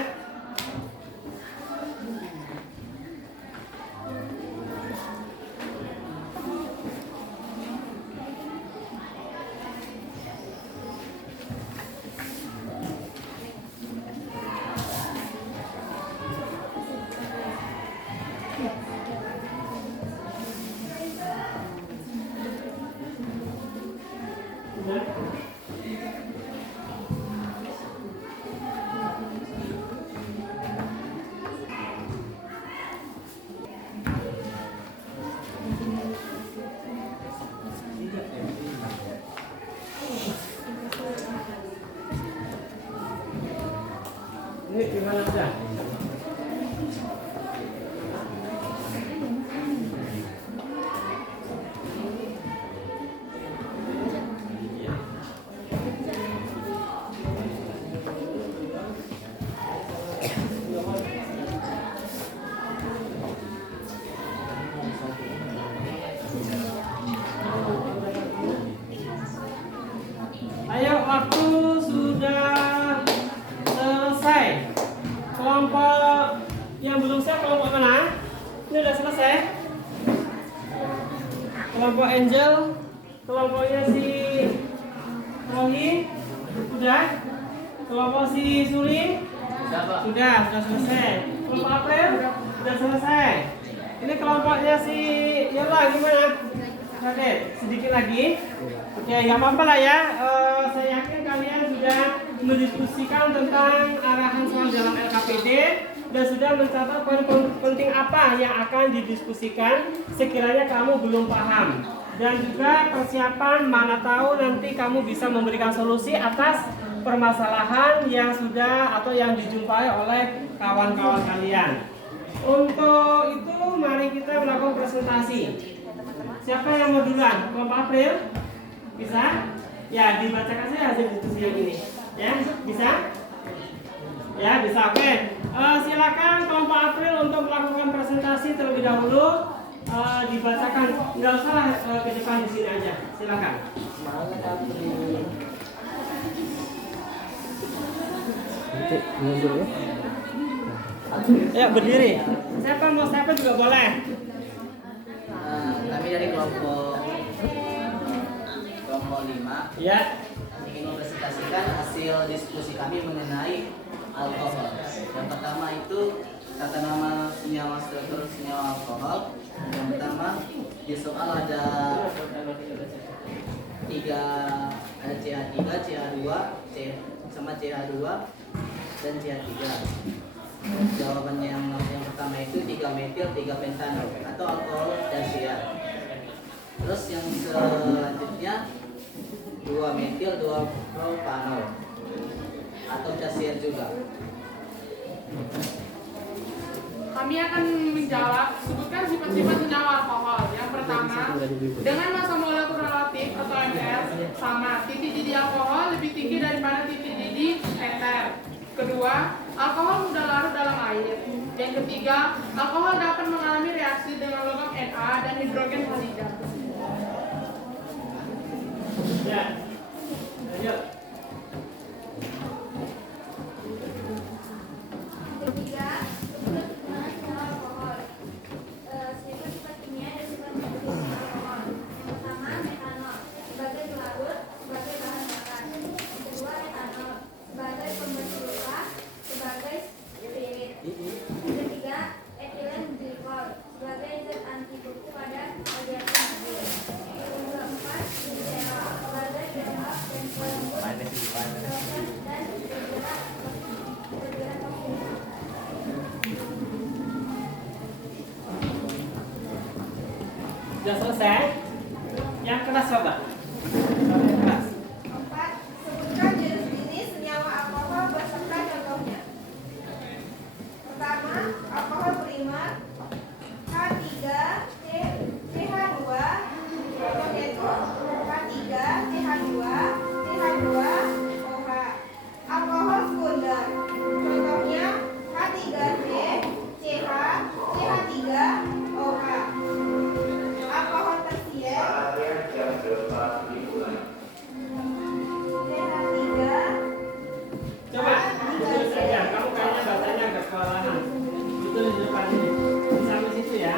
Ini gimana aja? Ayo, waktu sudah selesai. Kelompok yang belum selesai kelompok mana? Ini udah selesai. Kelompok Angel, kelompoknya si Rohi, udah. Kelompok si Suli, sudah selesai. Kelompok April, sudah selesai. Ini kelompoknya si Yola gimana? Oke, sedikit lagi. Oke, nggak apa-apa lah ya. Saya yakin kalian sudah mendiskusikan tentang arahan soal dalam LKPD dan sudah mencatat poin penting apa yang akan didiskusikan sekiranya kamu belum paham. Dan juga persiapan mana tahu nanti kamu bisa memberikan solusi atas permasalahan yang sudah atau yang dijumpai oleh kawan-kawan kalian. Untuk itu mari kita melakukan presentasi. Siapa yang mau duluan? Kelompok April? Bisa? Ya, dibacakan saja hasil diskusi yang ini. Ya, bisa? Ya, bisa. Oke. Silakan kelompok April untuk melakukan presentasi terlebih dahulu. Dibacakan. Nggak usah ke depan di sini aja. Silakan. Nanti mundur ya. Ya, berdiri. Siapa juga boleh. Kami dari kelompok 5 Ya. ingin mempresentasikan hasil diskusi kami mengenai alkohol. Yang pertama itu tata nama senyawa struktur senyawa alkohol. Yang pertama di soal ada CH3, CH2, sama CH2 dan CH3. Jawabannya yang pertama itu 3 metil 3 pentanol atau alkohol dasiat. Terus yang selanjutnya 2 metil 2 propanol atau dasiat juga. Kami akan menjawab, sebutkan sifat-sifat senyawa alkohol. Yang pertama, dengan massa molekul relatif atau mR sama, titik didih alkohol lebih tinggi daripada titik didih eter. Kedua, alkohol mudah larut dalam air. Yang ketiga, alkohol dapat mengalami reaksi dengan logam Na dan hidrogen halida. Ya, lanjut. Ketiga, sebut penggunaan senyawa alkohol. Sifat-sifat kimia dan sifat-sifat fisik alkohol. Yang pertama, metanol sebagai pelarut, sebagai bahan bakar. Yang kedua, etanol sebagai pembersih luka, sebagai spirit. Yang ketiga, etilen glikol sebagai zat anti beku pada radiasi mobil. Yang keempat, gliserol sebagai pelembab dan pelembut proses dan bergerak toksina. Sudah selesai? Yang keras coba. Yang keras. 4. Sebutkan jenis-jenis senyawa alkohol beserta contohnya. Pertama, alkohol primer H3 CH2, yaitu H3 CH2 CH2 OH. Alkohol sekunder, contohnya H3C CH CH3 OH. Alkohol tersier CH3 Coba, tulis saja. Kamu kayaknya bacanya agak kewalahan. Itu di depan ini. Sampai situ ya.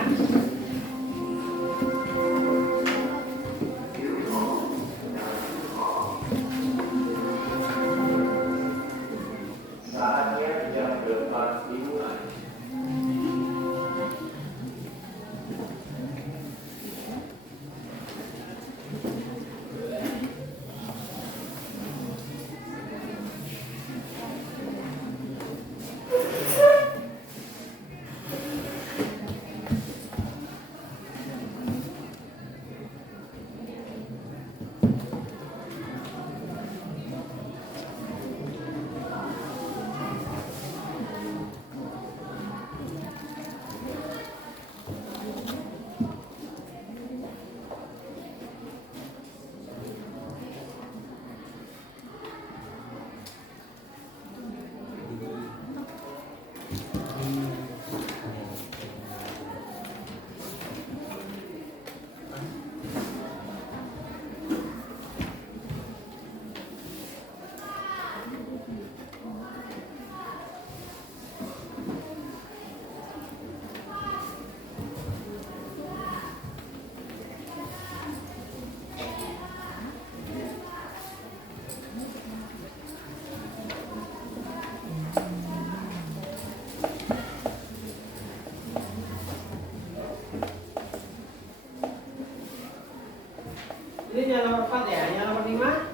Ini yang nomor 4 ya, yang nomor 5.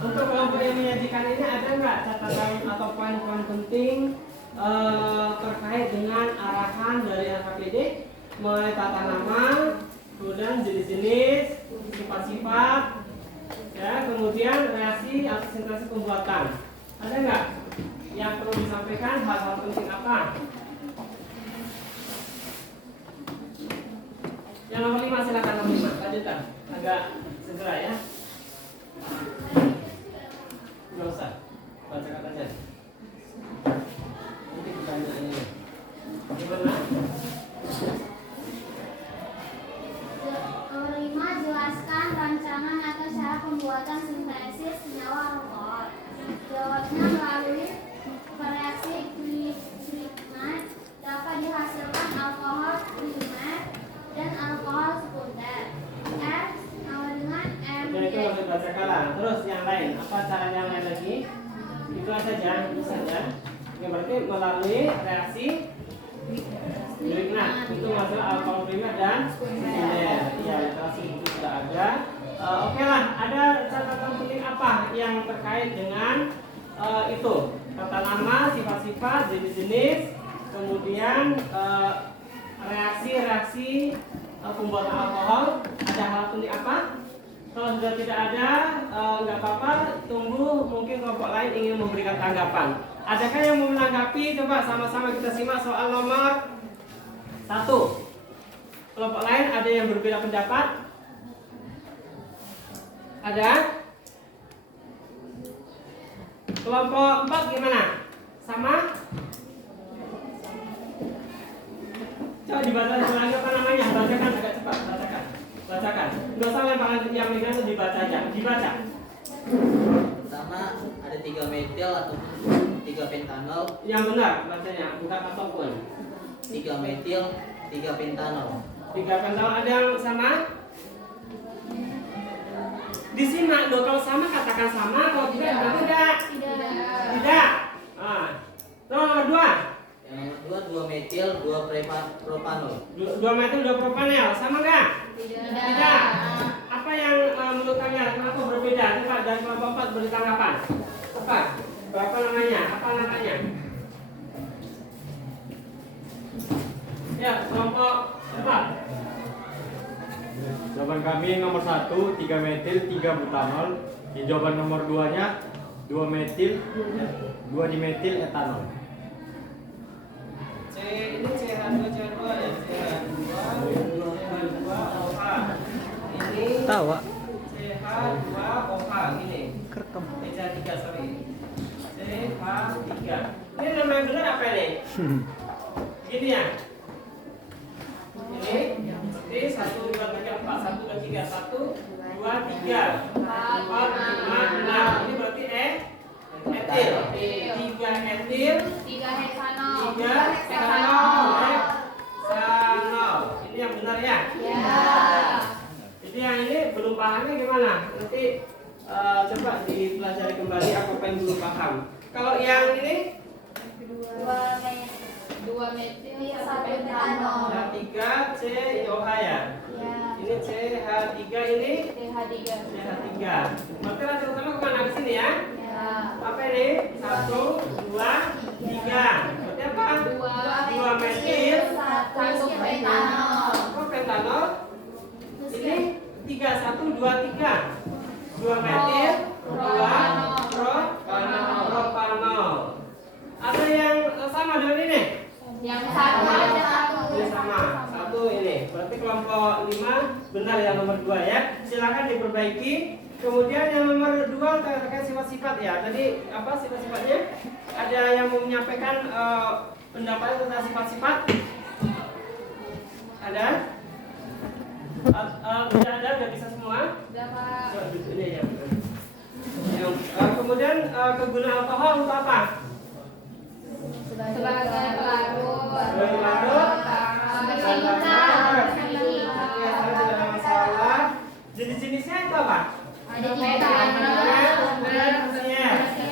Untuk kelompok yang menyajikan ini ada nggak catatan atau poin-poin penting terkait dengan arahan dari LKPD mulai tata nama, kemudian jenis-jenis, sifat-sifat, ya, kemudian reaksi atau sintesis pembuatan. Ada nggak yang perlu disampaikan, hal-hal penting apa? Yang nomor 5 silakan nomor 5, lanjutkan agak segera ya. terus yang lain. Apa cara yang lain lagi? Itu saja, itu saja. Oke, berarti melalui reaksi Nah, itu masalah alkohol primer dan sekunder. Ya, literasi itu sudah ada. Oke lah, ada catatan penting apa yang terkait dengan itu? Kata nama, sifat-sifat, jenis-jenis, kemudian reaksi-reaksi pembuatan alkohol. Ada hal penting apa? Kalau sudah tidak ada, nggak apa-apa. Tunggu, mungkin kelompok lain ingin memberikan tanggapan. Adakah yang mau menanggapi? Coba sama-sama kita simak soal nomor 1. Kelompok lain ada yang berbeda pendapat? Ada? Kelompok 4 gimana? Sama? Coba dibaca lagi apa namanya? Bacakan agak cepat, bacakan. Nggak usah lemparan yang megang itu dibaca aja. Dibaca. Pertama ada 3 metil atau 3 pentanol. Yang benar bacanya, bukan ataupun. 3 metil, 3 pentanol. 3 pentanol ada yang sama? Disimak dong, kalau sama katakan sama, kalau tidak berarti tidak. Tidak. Nah, nomor 2. Yang nomor 2 metil, 2 propanol. 2 metil 2 propanol, sama nggak? Tidak. Apa yang menurut kalian kenapa berbeda? Coba dari kelompok 4 beri tanggapan. Apa? Apa namanya? Ya, kelompok 4. Jawaban kami nomor 1 3 metil 3 butanol. Di jawaban nomor 2-nya 2 metil 2 dimetil etanol. Ini CH2 CH2 ya, CH2 OH. Ini Tawa. CH2 OH ini. Kerekam. CH3 sorry. CH3. Ini nama yang benar apa ini? Gini ya. Ini seperti 1 2 3 4 1 2 3 1 2 3 4 5 6. Ini berarti etil. 3 etil, 3 heksanol. 3 heksanol. Ini yang benar ya? Ya. Jadi yang ini belum pahamnya gimana? Nanti coba dipelajari kembali apa yang belum paham. Kalau yang ini 2 metil 1 pentanol. CH3 COH ya? Ini CH3 ini CH3. Berarti rasa utama kemana ke sini ya? Apa ini? 1, 2, 3. Berarti apa? 2 metil 1 pentanol. Apa pentanol? Ini 3, 1, 2, 3. 2 metil 2 propanol. Ada yang sama dengan ini? Yang satu ada Ini sama, 1 ini. Berarti kelompok 5 benar yang nomor 2 ya. Silakan diperbaiki. Kemudian yang nomor 2 terkait sifat-sifat ya. Tadi apa sifat-sifatnya? Ada yang mau menyampaikan pendapat tentang sifat-sifat? Ada? Tidak ada, nggak bisa semua? Ini ya. Kemudian kegunaan alkohol untuk apa? sebagai pelarut. Sebagai pelarut. Tidak ada masalah. Jenis-jenisnya itu apa? Ada metanol.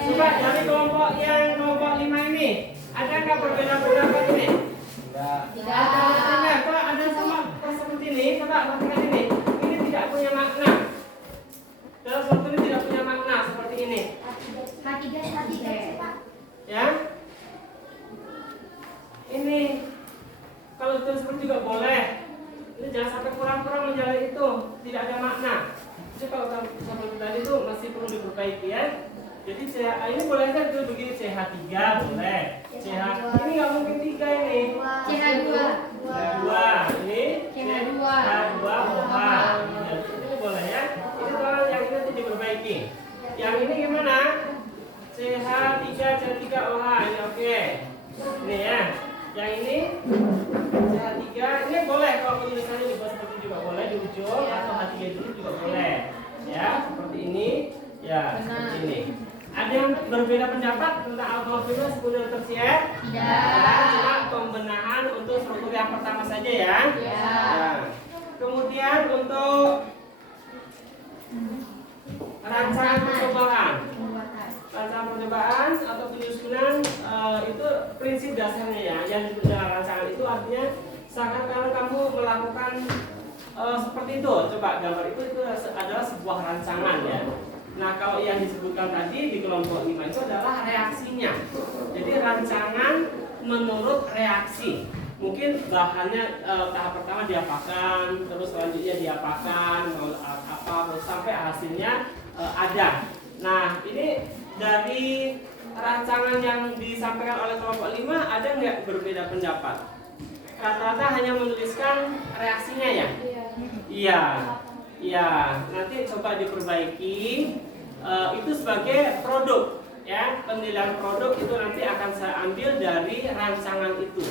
Coba dari kelompok 5 ini, ada nggak berbeda pendapat ini? Tidak. Kalau ada sama seperti ini, coba perhatikan ini. Ini tidak punya makna. Dalam suatu ini tidak punya makna seperti ini. Ya. Ini kalau ditulis seperti juga boleh. Ini jangan sampai kurang-kurang menjalani itu, tidak ada makna. Jadi kalau seperti tadi itu masih perlu diperbaiki ya. Jadi ini boleh saja itu begini CH3 boleh. Ini nggak mungkin 3 ini. CH2. Ini CH2. OH. Ini boleh ya. Ini soal yang ini nanti diperbaiki. Yang ini gimana? CH3 CH3 OH ini oke. Ini ya. Yang ini CH3 ini boleh kalau tulisannya dibuat seperti ini juga boleh di ujung atau H3 dulu juga boleh. Ya, seperti ini. Ya, seperti ini. Ada yang berbeda pendapat tentang alkohol primer sekunder tersier? Tidak. Cuma pembenahan untuk struktur yang pertama saja ya. Ya. Kemudian untuk rancangan percobaan. Rancangan percobaan atau penyusunan itu prinsip dasarnya ya. Yang disebut dengan rancangan itu artinya seakan kalau kamu melakukan seperti itu. Coba gambar itu adalah sebuah rancangan ya. Nah, kalau yang disebutkan tadi di kelompok 5 itu adalah reaksinya. Jadi rancangan menurut reaksi. Mungkin bahannya tahap pertama diapakan, terus selanjutnya diapakan, apa, terus sampai hasilnya ada. Nah, ini dari rancangan yang disampaikan oleh kelompok 5 ada nggak berbeda pendapat? Rata-rata hanya menuliskan reaksinya ya? Iya. Iya, nanti coba diperbaiki. Itu sebagai produk ya, penilaian produk itu nanti akan saya ambil dari rancangan itu.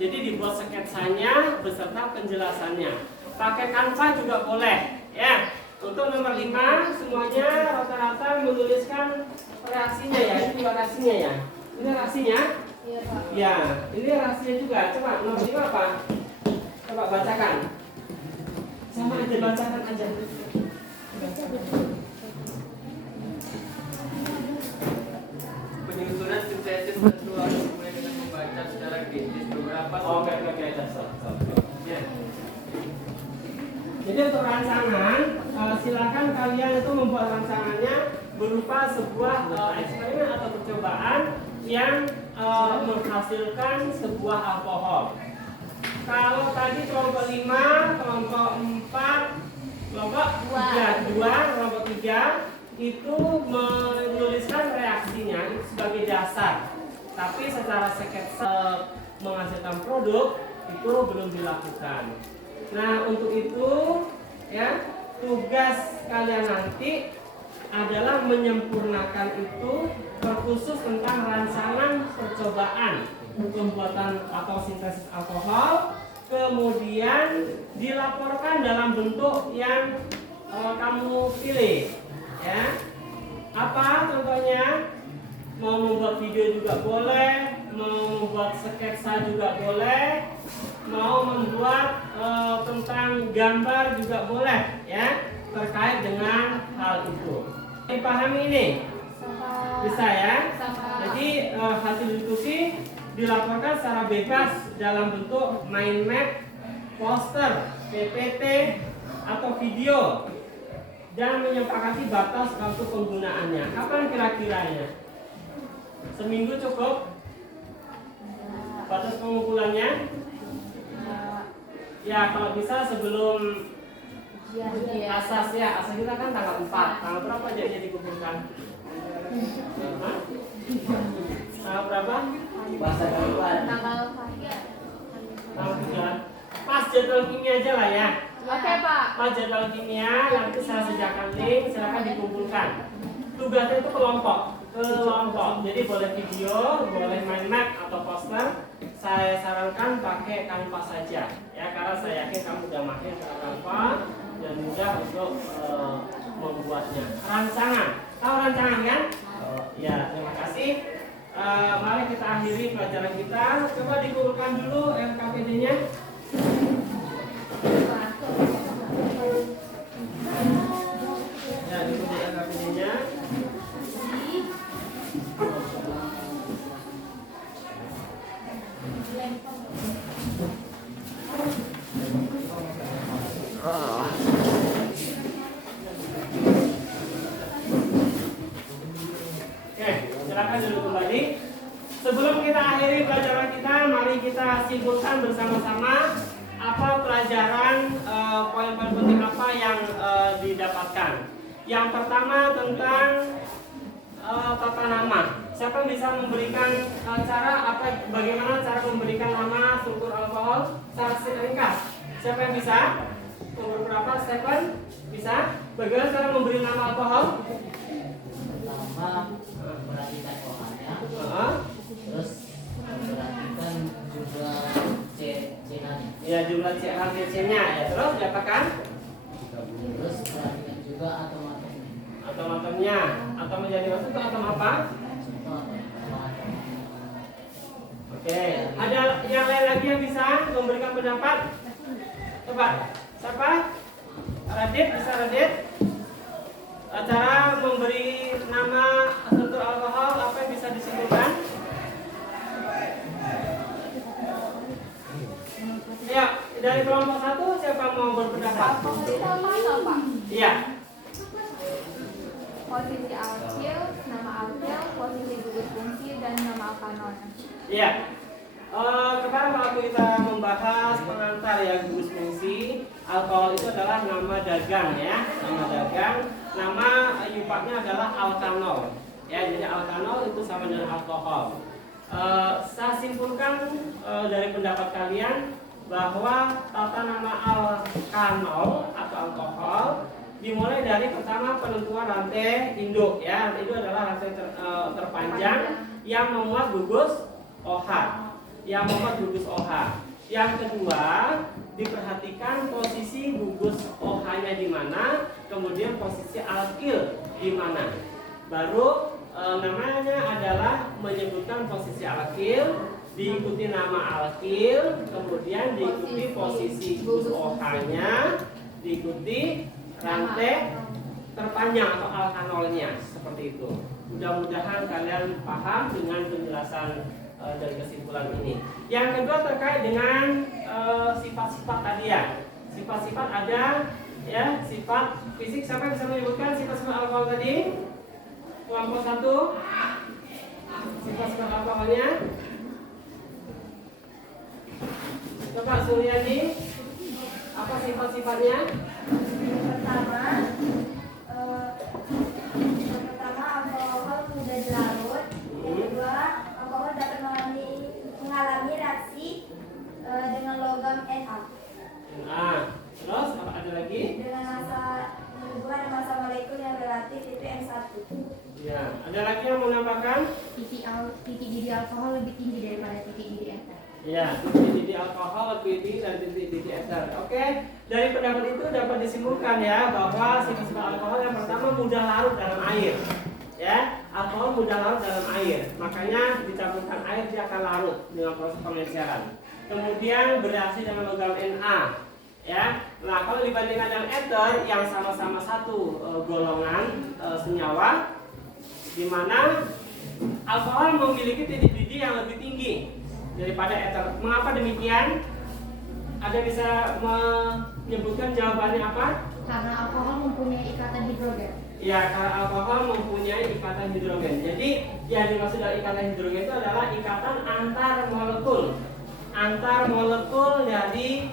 Jadi dibuat sketsanya beserta penjelasannya. Pakai Canva juga boleh ya. Untuk nomor 5 semuanya rata-rata menuliskan reaksinya ya. Ini juga reaksinya ya. Ini reaksinya? Iya, Pak. Ya, ini reaksinya juga. Coba nomor 5 apa? Coba bacakan. Sama aja bacakan aja. Penyusunan sintesis tentu harus dimulai dengan membaca secara kritis beberapa. Oke, ya. Jadi untuk rancangan, silakan kalian itu membuat rancangannya berupa sebuah eksperimen atau percobaan yang menghasilkan sebuah alkohol. Kalau tadi kelompok 5, kelompok 4, kelompok 2, kelompok 3 itu menuliskan reaksinya itu sebagai dasar, tapi secara sketsa menghasilkan produk itu belum dilakukan. Nah, untuk itu ya tugas kalian nanti adalah menyempurnakan itu terkhusus tentang rancangan percobaan pembuatan atau sintesis alkohol, kemudian dilaporkan dalam bentuk yang kamu pilih. Ya, apa contohnya? Mau membuat video juga boleh, mau membuat sketsa juga boleh, mau membuat tentang gambar juga boleh, ya, terkait dengan hal itu. Dipahami ini? Bisa ya? Jadi hasil diskusi dilaporkan secara bebas dalam bentuk mind map, poster, PPT, atau video. Dan menyepakati batas waktu penggunaannya. Kapan kira-kiranya? Seminggu cukup? Batas pengumpulannya? Ya, kalau bisa sebelum asas ya. Asas kita kan tanggal 4. Tanggal berapa jadinya dikumpulkan? Tanggal berapa? Tanggal 3. Pas jadwal kimia aja lah ya. Oke, Pak. Pas jadwal kimia nanti saya sediakan link, silakan dikumpulkan. Tugasnya itu kelompok. Jadi boleh video, boleh mind map atau poster. Saya sarankan pakai Canva saja, ya, karena saya yakin kamu udah pakai Canva dan mudah untuk membuatnya. Rancangan, tahu rancangan kan? Ya, terima kasih. Mari kita akhiri pelajaran kita. Coba dikumpulkan dulu LKPD-nya. Ya, dikumpulkan LKPD-nya. Oke, silakan duduk kembali. Sebelum kita akhiri pelajaran kita, mari kita simpulkan bersama-sama apa pelajaran poin-poin penting apa yang didapatkan. Yang pertama tentang tata nama. Siapa yang bisa memberikan bagaimana cara memberikan nama struktur alkohol secara ringkas? Siapa yang bisa? Umur berapa? Stephen? Bisa? Bagaimana cara memberi nama alkohol? Pertama, perhatikan bahannya. Terus perhatikan juga C-nya. Ya, jumlah C-nya ya. Terus diapakan? Terus perhatikan juga atom-atomnya. Atom-atomnya. Atom menjadi maksud atom apa? Oke. Ada yang lain lagi yang bisa memberikan pendapat? Coba. Siapa? Radit, bisa Radit? Cara memberi nama struktur alkohol apa yang bisa disimpulkan? Ya, dari kelompok 1 siapa mau berpendapat? Iya. Posisi alkil, nama alkil, posisi gugus fungsi, dan nama alkanol. Iya. Kemarin waktu kita membahas pengantar ya gugus fungsi, alkohol itu adalah nama dagang ya, nama dagang. Nama IUPAC-nya adalah alkanol. Ya, jadi alkanol itu sama dengan alkohol. Saya simpulkan dari pendapat kalian bahwa tata nama alkanol atau alkohol dimulai dari pertama penentuan rantai induk ya. Rantai induk adalah rantai terpanjang yang memuat gugus OH. Yang kedua, diperhatikan posisi gugus OH-nya di mana, kemudian posisi alkil di mana. Baru namanya adalah menyebutkan posisi alkil, diikuti nama alkil, kemudian diikuti posisi gugus OH-nya, diikuti rantai terpanjang atau alkanolnya, seperti itu. Mudah-mudahan kalian paham dengan penjelasan dari kesimpulan ini. Yang kedua terkait dengan sifat-sifat tadi ya. Sifat-sifat ada ya, sifat fisik. Siapa yang bisa menyebutkan sifat-sifat alkohol tadi? Kelompok 1. Sifat-sifat alkoholnya. Coba Suryani, apa sifat-sifatnya? Yang pertama alkohol mudah dilarut. Yang kedua, alkohol dapat mengalami reaksi dengan logam Na. Terus apa ada lagi? Dengan massa kedua ada massa molekul yang relatif itu M1. Ya, ada lagi yang mau menambahkan? Titik didih alkohol lebih tinggi daripada titik didih eter. Ya, titik didih alkohol lebih tinggi dari titik didih eter. Oke, dari pendapat itu dapat disimpulkan ya bahwa sifat-sifat alkohol yang pertama mudah larut dalam air. Ya, alkohol mudah larut dalam air. Makanya dicampurkan air dia akan larut dengan proses pengenceran. Kemudian bereaksi dengan logam Na. Ya, nah kalau dibandingkan dengan eter yang sama-sama satu golongan senyawa, di mana alkohol memiliki titik didih yang lebih tinggi daripada eter. Mengapa demikian? Ada bisa menyebutkan jawabannya apa? Karena alkohol mempunyai ikatan hidrogen. Ya, karena alkohol mempunyai ikatan hidrogen. Jadi yang dimaksud dari ikatan hidrogen itu adalah ikatan antar molekul dari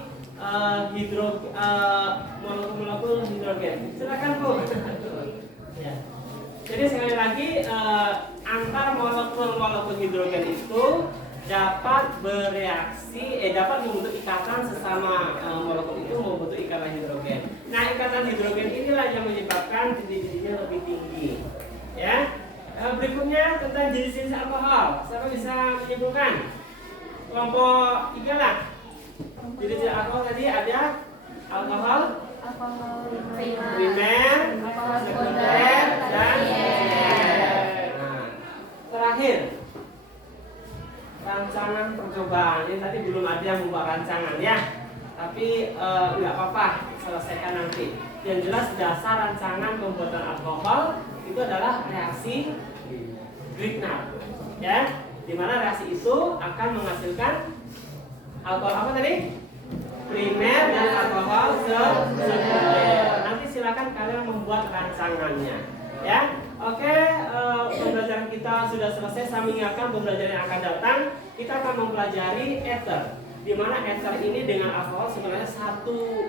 molekul hidrogen. Silakan Bu. Ya. Jadi sekali lagi antar molekul hidrogen itu dapat bereaksi, dapat membentuk ikatan sesama molekul itu membentuk ikatan hidrogen. Nah, ikatan hidrogen inilah yang menyebabkan titik didihnya lebih tinggi. Ya. Berikutnya tentang jenis-jenis alkohol. Siapa bisa menyimpulkan? Kelompok 3 lah. Jenis alkohol tadi ada alkohol primer, sekunder, dan tersier. Nah, terakhir rancangan percobaan. Ini tadi belum ada yang membuat rancangan ya, tapi nggak apa-apa, selesaikan nanti. Yang jelas dasar rancangan pembuatan alkohol itu adalah reaksi Grignard, ya, dimana reaksi itu akan menghasilkan alkohol apa tadi? Primer dan alkohol sekunder. Nanti silakan kalian membuat rancangannya, ya. Oke, pembelajaran kita sudah selesai. Saya mengingatkan pembelajaran yang akan datang kita akan mempelajari ether, di mana ether ini dengan alkohol sebenarnya satu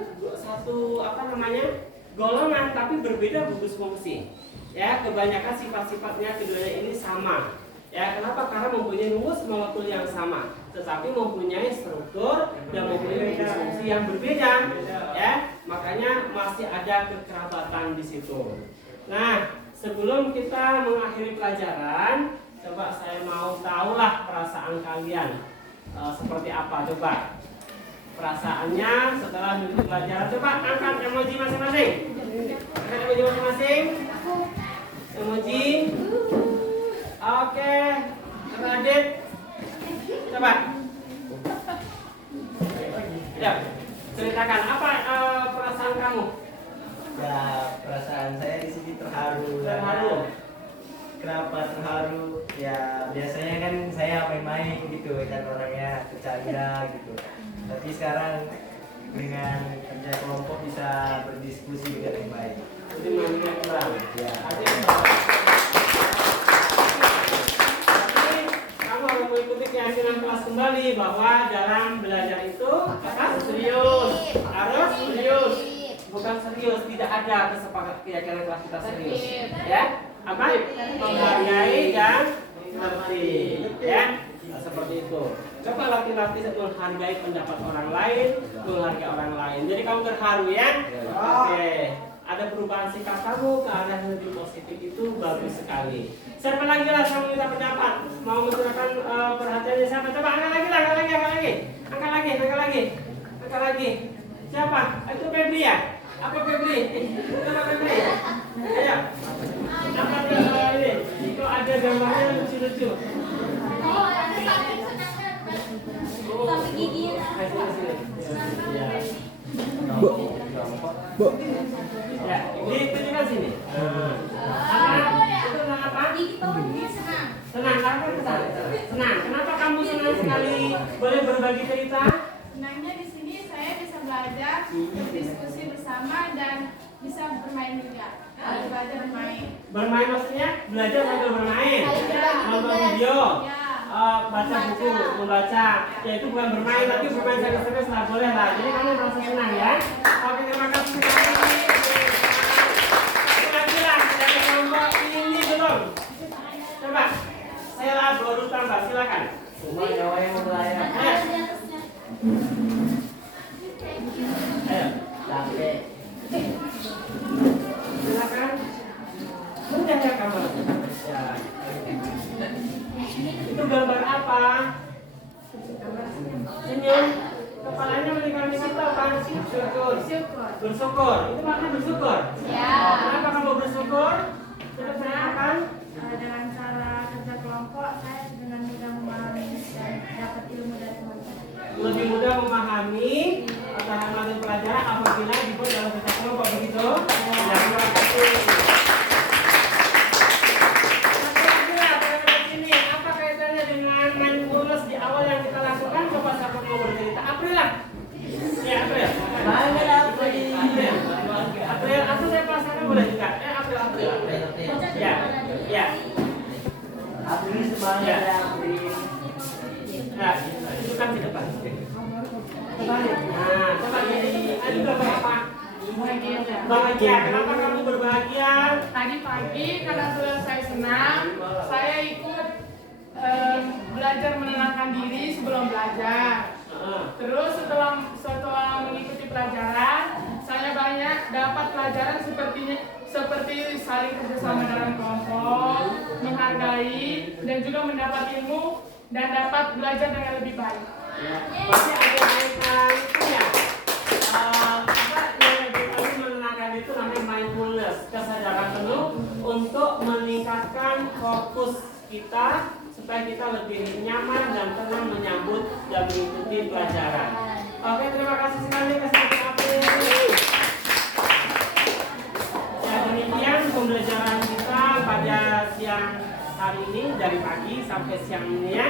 golongan, tapi berbeda gugus fungsi. Ya, kebanyakan sifat-sifatnya keduanya ini sama. Ya, kenapa? Karena mempunyai rumus molekul yang sama, tetapi mempunyai struktur dan mempunyai gugus fungsi yang berbeda. Ya, makanya masih ada kekerabatan di situ. Nah, sebelum kita mengakhiri pelajaran, coba saya mau tahulah perasaan kalian seperti apa. Coba perasaannya setelah mengikuti pelajaran. Coba angkat emoji masing-masing. Angkat emoji masing-masing. Emoji. Oke, Radit. Coba. Ya, ceritakan apa perasaan kamu? Ya, perasaan saya di sini terharu. Terharu. Kenapa terharu? Ya biasanya kan saya main-main gitu kan, orangnya bercanda gitu. Tapi sekarang dengan kerja kelompok bisa berdiskusi dengan baik. Jadi main kurang. Ya. Kamu harus mengikuti keyakinan kelas kembali bahwa dalam belajar itu apa? Serius, harus serius. Bukan serius, tidak ada kesepakatan keyakinan kelas kita serius. Ya, apa? Menghargai dan mengerti. Ya, seperti itu. Coba latih-latih menghargai pendapat orang lain, menghargai orang lain. Jadi kamu terharu ya? Oke. Ada perubahan sikap kamu ke arah yang lebih positif, itu bagus sekali. Siapa lagi lah yang minta pendapat? Mau mencurahkan perhatiannya siapa? Coba angkat lagi. Angkat lagi. Siapa? Itu Febri ya? Apa Febri? Coba Febri. Ayo. Angkat ini. Itu ada gambarnya lucu-lucu. Oh, ada samping senangnya. Sampai gigi. Bu. Ya, ditunjukkan sini. Itu tentang apa? Senang, senang. Kenapa kamu senang sekali? Boleh berbagi cerita? Senangnya di sini saya bisa belajar, berdiskusi bersama dan bisa bermain juga. Belajar bermain. Bermain maksudnya belajar sambil bermain. Nonton video. Baca buku, membaca. Ya itu bukan bermain, tapi bermain serius-serius lah, boleh lah. Jadi kamu merasa senang ya. Oke, terima kasih sekali. Kira-kira dari kelompok ini belum? Coba, saya baru tambah, silakan. Semua nyawa yang membelayar. Ayo, Capek. silakan. Mudah ya kamu. Ya. Itu gambar apa? Senyum. Kepalanya meningkat-ningkat itu apa? Bersyukur. Itu maknanya bersyukur. Ya. Kenapa kamu bersyukur? Kenapa? Dengan cara kerja kelompok, saya dengan mudah memahami dan dapat ilmu dari teman-teman. Lebih mudah memahami atau mengambil pelajaran apabila dibuat dalam kerja kelompok, begitu? Ya, terima kasih. Apa kaitannya dengan mindfulness di awal yang kita lakukan? Coba siapa mau bercerita? April lah. Ya, April. April, atau saya pelaksana boleh juga? April. Ya. April semangat ya, April. Nah, itu kan di depan. Kembali. Nah, coba jadi ada berapa? Bahagia. Kenapa kamu berbahagia? Tadi pagi karena saya senang, saya ikut belajar menenangkan diri sebelum belajar. Terus setelah mengikuti pelajaran, saya banyak dapat pelajaran seperti saling kerjasama dalam kelompok, menghargai, dan juga mendapat ilmu dan dapat belajar dengan lebih baik. Pasti ada kaitan itu ya. Yang menenangkan itu namanya mindfulness, kesadaran penuh untuk meningkatkan fokus kita supaya kita lebih nyaman dan tenang menyambut dan mengikuti pelajaran. Oke, terima kasih sekali kesempatan April. Ya, demikian pembelajaran kita pada siang hari ini dari pagi sampai siang ini ya.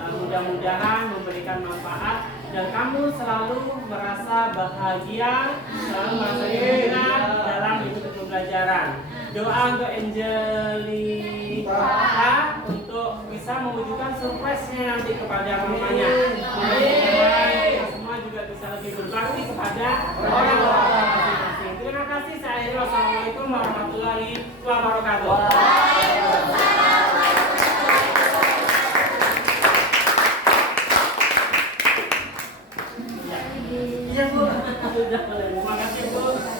Mudah-mudahan memberikan manfaat dan kamu selalu merasa bahagia, selalu merasa gembira dalam ikut pembelajaran. Doa untuk Angelita untuk bisa mewujudkan surprise-nya nanti kepada mamanya. Semua juga bisa lebih berbakti kepada orang-orang masing-masing. Terima kasih. Saya Wassalamualaikum warahmatullahi wabarakatuh.